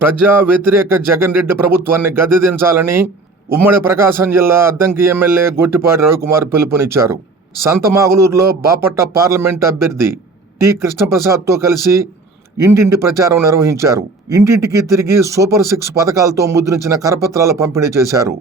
ప్రజా వ్యతిరేక జగన్ రెడ్డి ప్రభుత్వాన్ని గద్దెదించాలని ఉమ్మడి ప్రకాశం జిల్లా అద్దంకి ఎమ్మెల్యే గొట్టిపాటి రవికుమార్ పిలుపునిచ్చారు. సంతమాగులూరులో బాపట్ల పార్లమెంట్ అభ్యర్థి టి కృష్ణప్రసాద్తో కలిసి ఇంటింటి ప్రచారం నిర్వహించారు. ఇంటింటికి తిరిగి సూపర్ సిక్స్ పథకాలతో ముద్రించిన కరపత్రాలు పంపిణీ చేశారు.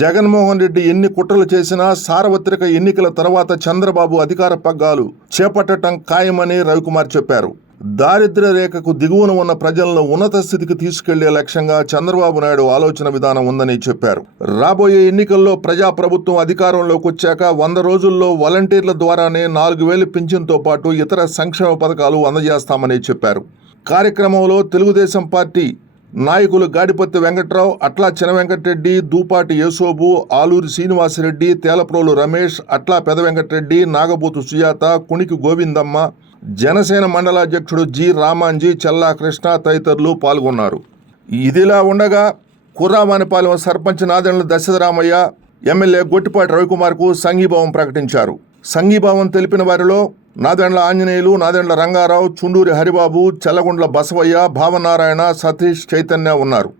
జగన్మోహన్ రెడ్డి ఎన్ని కుట్రలు చేసినా సార్వత్రిక ఎన్నికల తర్వాత చంద్రబాబు అధికార పగ్గాలు చేపట్టడం ఖాయమని రవికుమార్ చెప్పారు. దారిద్ర్య రేఖకు దిగువన ఉన్న ప్రజలను ఉన్నత స్థితికి తీసుకెళ్ళే లక్ష్యంగా చంద్రబాబు నాయుడు ఆలోచన విధానం ఉందని చెప్పారు. రాబోయే ఎన్నికల్లో ప్రజా ప్రభుత్వం అధికారంలోకి వచ్చాక వంద రోజుల్లో వాలంటీర్ల ద్వారానే నాలుగు వేలు పింఛన్తో పాటు ఇతర సంక్షేమ పథకాలు అందజేస్తామని చెప్పారు. కార్యక్రమంలో తెలుగుదేశం పార్టీ నాయకులు గాడిపత్తి వెంకట్రావు అట్లా చినవెంకటరెడ్డి దూపాటి యేసోబు ఆలూరి శ్రీనివాసరెడ్డి తేలప్రోలు రమేష్ అట్లా పెద వెంకటరెడ్డి నాగబూతు సుజాత కుణికి గోవిందమ్మ జనసేన మండల అధ్యక్షుడు జి రామాంజీ చల్లా కృష్ణ తదితరులు పాల్గొన్నారు. ఇదిలా ఉండగా కుర్రామానిపాలెం సర్పంచ్ నాదెండ్ల దశరథరామయ్య ఎమ్మెల్యే గొట్టిపాటి రవికుమార్కు సంఘీభావం ప్రకటించారు. సంఘీభావం తెలిపిన వారిలో నాదెండ్ల ఆంజనేయులు నాదెండ్ల రంగారావు చుండూరి హరిబాబు చల్లగుండ్ల బసవయ్య భావనారాయణ సతీష్ చైతన్య ఉన్నారు.